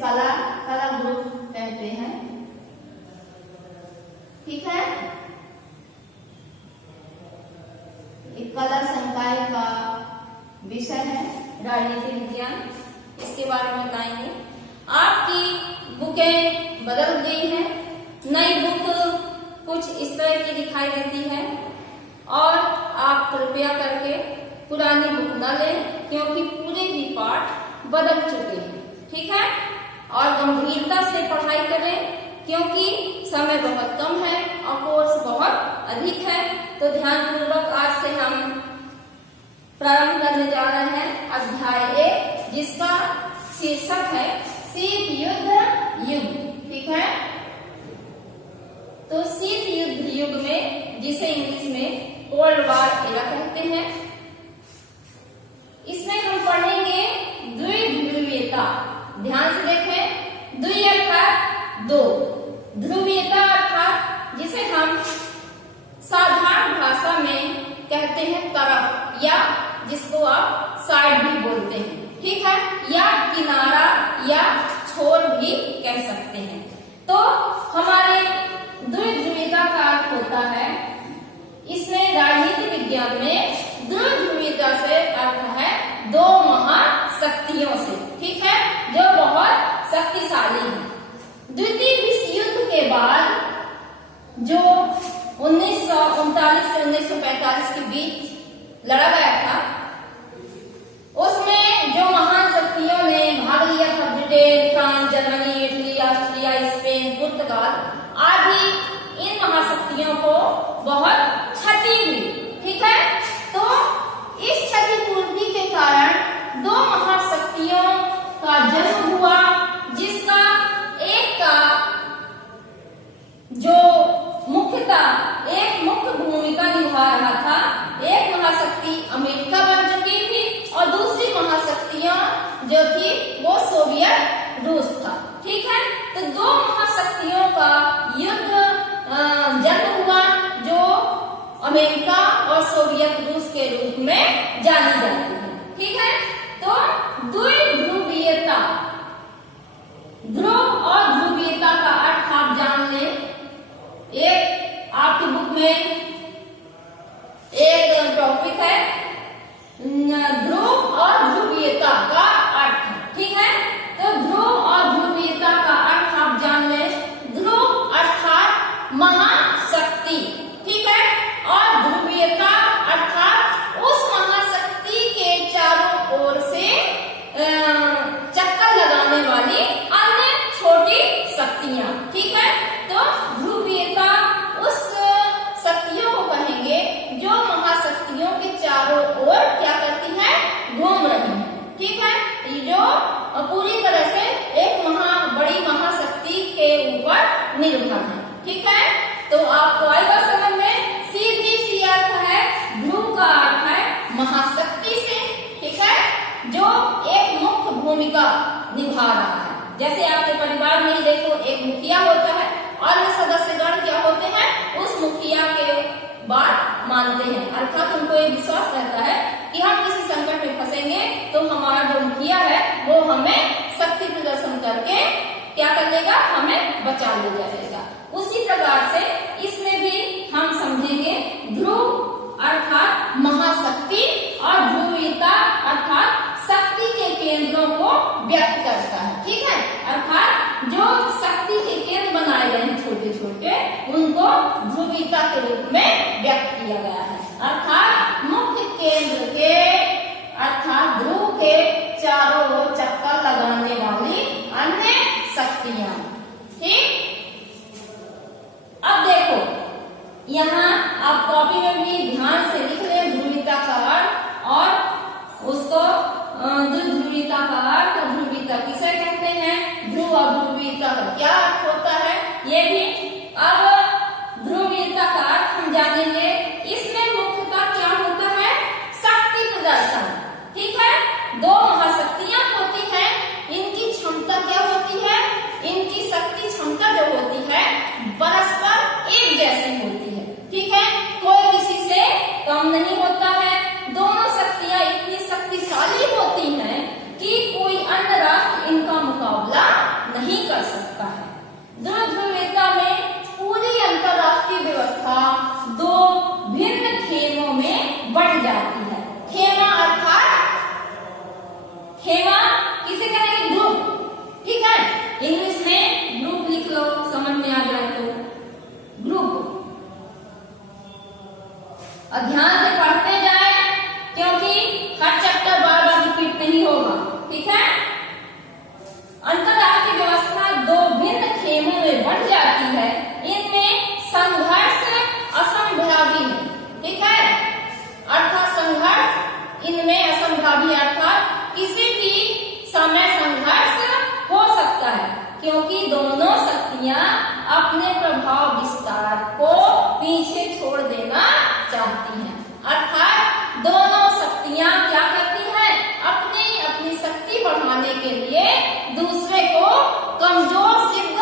कला ग्रुप कहते हैं। ठीक है, एक कला संकाय का विषय है राजनीति विज्ञान, इसके बारे में बताएंगे। आपकी बुकें बदल गई हैं, नई बुक कुछ इस तरह की दिखाई देती है और आप कृपया करके पुरानी बुक न लें, क्योंकि पूरे ही पाठ बदल चुके हैं। ठीक है, और गंभीरता से पढ़ाई करें, क्योंकि समय बहुत कम है और कोर्स बहुत अधिक है। तो ध्यानपूर्वक आज से हम प्रारंभ करने जा रहे हैं अध्याय 1, जिसका शीर्षक है शीत युद्ध युग। ठीक है, तो शीत युद्ध युग में, जिसे इंग्लिश में कोल्ड वार एरा कहते हैं, इसमें हम पढ़ेंगे द्विध्रुवीयता। ध्यान से देखें, द्वि अर्थात दो, ध्रुवीयता अर्थात जिसे हम साधारण भाषा में कहते हैं तरफ, या जिसको आप साइड भी बोलते हैं। ठीक है, या किनारा या छोर भी कह सकते हैं। तो हमारे द्विध्रुवीयता का अर्थ होता है, इसमें राजनीति विज्ञान में द्विध्रुवीयता से अर्थ है दो महाशक्तियों से। ठीक है, जो बहुत शक्तिशाली है। द्वितीय विश्व युद्ध के बाद जो 1939 से 1945 के बीच लड़ा गया था, उसमें जो महान शक्तियों ने भाग लिया था, Britain, France, Germany, Italy, Austria, Spain, पुर्तगाल आदि, इन महाशक्तियों को बहुत क्षति हुई। ठीक है, तो इस क्षतिपूर्ति के कारण दो महाशक्तियों का जन्म हुआ, जिसका एक का जो मुख्यतः एक मुख्य भूमिका निभा रहा था, एक महाशक्ति अमेरिका बन चुकी थी और दूसरी महाशक्तियां जो थी वो सोवियत रूस था। ठीक है, तो दो महाशक्तियों का युद्ध जन्म हुआ, जो अमेरिका और सोवियत रूस के रूप में जानी जाती है। ठीक है, तो द्विध्रुवीयता, ध्रुव और ध्रुवीयता का अर्थ आप जान लें। एक आपकी बुक में एक टॉपिक है ध्रुव और ध्रुवीयता का अर्थ। ठीक है, तो ध्रुव और ध्रुवीयता का अर्थ आप जान लें। ध्रुव अर्थात महाशक्ति, ठीक है, और ध्रुवीयता अर्थात उस महाशक्ति के चारों ओर से चक्कर लगाने वाली अन्य छोटी शक्तियां। ठीक है, तो ध्रुवीयता उस शक्तियों को कहेंगे जो महाशक्तियों के चारों ओर क्या करती हैं, घूम रही हैं। ठीक है, जो पूरी तरह से एक बड़ी महाशक्ति के ऊपर निर्भर है। ठीक है, तो आपको आएगा समझ में, सीधी सी अर्थ है, ध्रुव का अर्थ है महाशक्ति से। ठीक है, जो एक मुख्य भूमिका निभा रहा है। जैसे आपके परिवार में ही देखो, एक मुखिया होता है और सदस्यगण क्या होते हैं, उस मुखिया के बात मानते हैं, अर्थात उनको एक विश्वास रहता है कि हम किसी संकट में फंसेंगे तो हमारा जो मुखिया है वो हमें शक्ति प्रदर्शन करके क्या कर लेगा, हमें बचा ले जाएगा। उसी प्रकार से इसमें भी हम समझेंगे ध्रुव अर्थात महाशक्ति और ध्रुवीयता अर्थात शक्ति के केंद्रों को व्यक्त करता है। ठीक है, अर्थात जो शक्ति के केंद्र बनाए गए हैं छोटे छोटे, उनको ध्रुवीयता के रूप में व्यक्त किया गया है। अर्थात मुख्य केंद्र के अर्थात ध्रुव के चारों ओर चक्कर लगाने वाली अन्य शक्तियां। ठीक, अब देखो यहाँ आप कॉपी में भी ध्यान से लिख लें ध्रुवीयता का अर्थ और उसको ध्रुवीयता का अर्थ, ध्रुवीयता किसे कहते हैं, ध्रुव और ध्रुवीयता का क्या अर्थ होता है, ये भी। अब ध्रुवीयता का अर्थ हम जानेंगे। इसमें मुख्यतः क्या होता है, शक्ति प्रदर्शन। ठीक है, दो महाशक्तियां होती बढ़ जाती है, इनमें संघर्ष असंभावी है। ठीक है, अर्थात संघर्ष इनमें असंभावी अर्थात किसी भी समय संघर्ष हो सकता है, क्योंकि दोनों शक्तियां अपने प्रभाव विस्तार को पीछे छोड़ देना चाहती हैं। अर्थात दोनों शक्तियां क्या करती हैं, अपनी अपनी शक्ति बढ़ाने के लिए दूसरे को कमजोर सिद्ध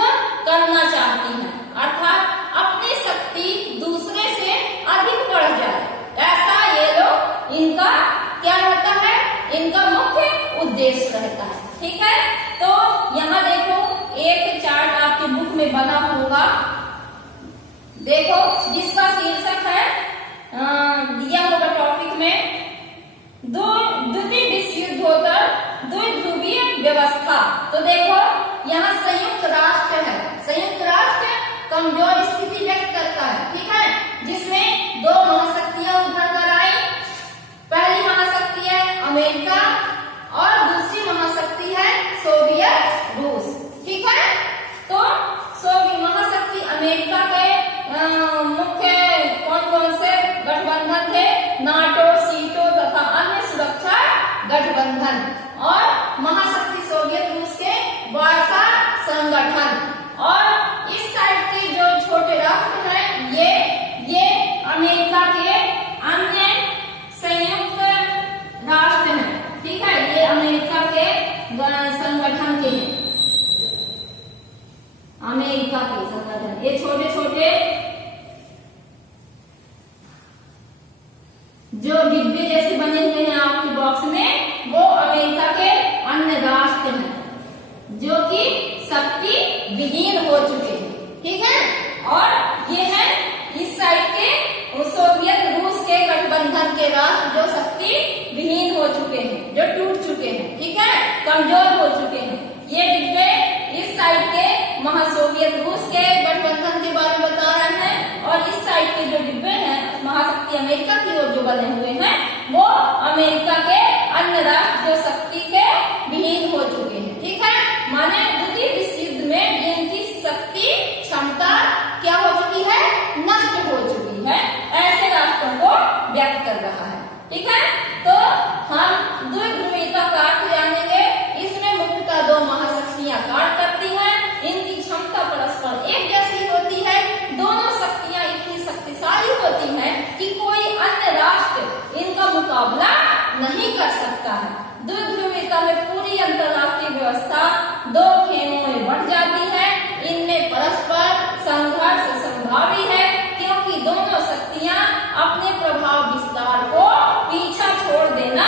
करना चाहती हैं। अर्थात अपनी शक्ति दूसरे से अधिक बढ़ जाए, ऐसा ये लोग इनका क्या रहता है, इनका मुख्य उद्देश्य रहता है। ठीक है, तो यहाँ देखो एक चार्ट आपके बुक में बना होगा, देखो जिसका शीर्षक है दिया होगा टॉपिक में द्वितीय विश्व युद्धोत्तर द्विध्रुवीय व्यवस्था। तो देखो यहाँ संयुक्त राष्ट्र है, संयुक्त राष्ट्र कमजोर स्थिति व्यक्त करता है। ठीक है, जिसमें दो महाशक्तियां उभर कर आई, पहली महाशक्ति है अमेरिका और दूसरी महाशक्ति है सोवियत रूस। ठीक है, तो सोवियत महाशक्ति अमेरिका के मुख्य कौन कौन से गठबंधन थे, नाटो, सीटो तथा अन्य सुरक्षा गठबंधन, और महाशक्ति सोवियत रूस के वार्सा संगठन, और इस साइड के जो छोटे राष्ट्र हैं ये अमेरिका के अन्य संयुक्त राष्ट्र हैं। ठीक है, ये अमेरिका के संगठन के हैं, अमेरिका के संगठन, ये छोटे छोटे जो डिब्बे जैसे बने हुए हैं आपके बॉक्स में, वो अमेरिका के अन्य राष्ट्र हैं जो कि शक्ति विहीन हो चुके हैं। ठीक है, और ये है इस साइड के सोवियत रूस के गठबंधन के राष्ट्र जो शक्ति विहीन हो चुके हैं, जो टूट चुके हैं। ठीक है, कमजोर हो चुके हैं। ये डिब्बे इस साइड के महासोवियत रूस के गठबंधन के बारे में बता रहे हैं, और इस साइड के जो डिब्बे हैं महाशक्ति अमेरिका की ओर जो बने हुए हैं, वो अमेरिका के अन्य राष्ट्र जो शक्ति के विहीन हो चुके हैं। ठीक है, माने द्वितीय विश्व युद्ध में जिनकी शक्ति क्षमता क्या हो चुकी है, नष्ट हो चुकी है, ऐसे राष्ट्रों को व्यक्त कर रहा है। ठीक है, तो हम द्विध्रुवीयता का अर्थ जानेंगे। इसमें मुख्यतः दो महाशक्तियां कार्य करती हैं, इनकी क्षमता परस्पर एक जैसी होती है, दोनों शक्तियां इतनी शक्तिशाली होती हैं कि कोई अन्य राष्ट्र इनका मुकाबला नहीं कर सकता है। द्विध्रुवीयता में पूरी अंतरराष्ट्रीय व्यवस्था दो खेमों में बढ़ जाती है, इनमें परस्पर संघर्ष संभावी है, क्योंकि दोनों शक्तियां अपने प्रभाव विस्तार को पीछा छोड़ देना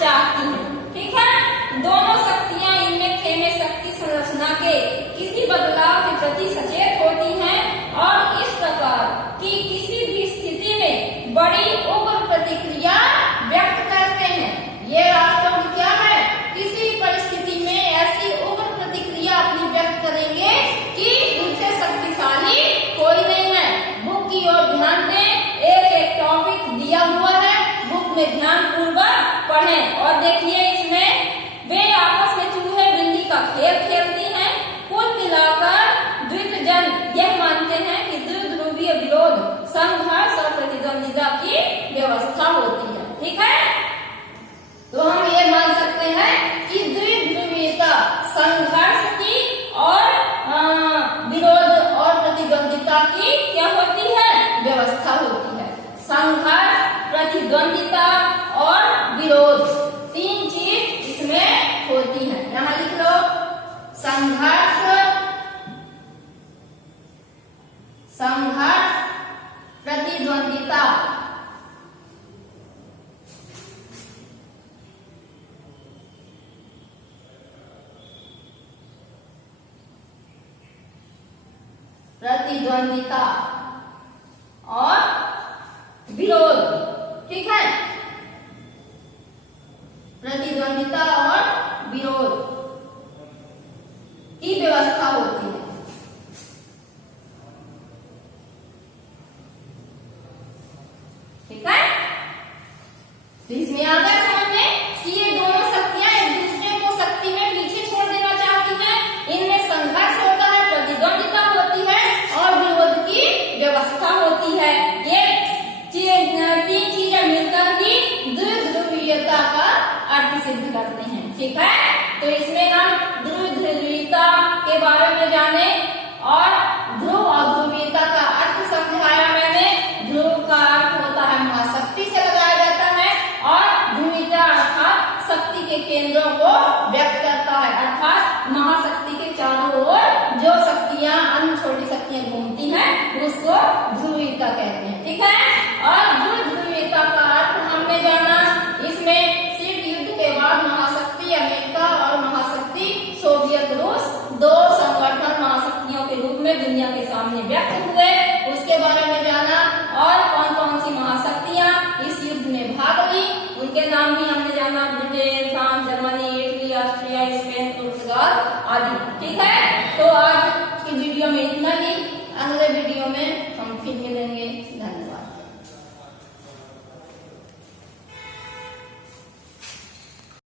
चाहती हैं। ठीक है, दोनों शक्तियां इनमें खेमे शक्ति संरचना के किसी बदलाव के प्रति सचेत होती हैं, और इस प्रकार की किसी भी स्थिति में बड़ी उग्र प्रतिक्रिया व्यक्त करते हैं। ये राष्ट्रों की क्या है, किसी परिस्थिति में ऐसी उग्र प्रतिक्रिया अपनी व्यक्त करेंगे कि इनसे शक्तिशाली कोई नहीं है। बुक की ओर ध्यान दें, एक एक टॉपिक दिया हुआ है, बुक में ध्यान पूर्वक पढ़ें, और देखिए इसमें वे आपस में चूहे बिल्ली का खेल खेलती हैं। कुल मिलाकर द्वितजन यह मानते हैं कि द्विध्रुवीय विरोध, संघर्ष और प्रतिद्वंदिता की व्यवस्था होती है। ठीक है, तो हम ये मान सकते हैं कि द्विध्रुवीयता संघर्ष की और विरोध और प्रतिद्वंदिता की क्या होती है, व्यवस्था होती है। संघर्ष, प्रतिद्वंदिता और विरोध, तीन चीज इसमें होती है। यहाँ लिख लो, संघर्ष, संघर्ष, प्रतिद्वंदिता, प्रतिद्वंदिता और विरोध। ठीक है, प्रतिद्वंदिता और विरोध की व्यवस्था होती है। ठीक है, तो इसमें आ गया समझ में कि ये दोनों शक्तियां एक दूसरे को शक्ति में पीछे छोड़ देना चाहती हैं। इनमें संघर्ष होता है, प्रतिद्वंदिता होती है, आदि। ठीक है, तो आज की वीडियो में इतना ही, अगले वीडियो में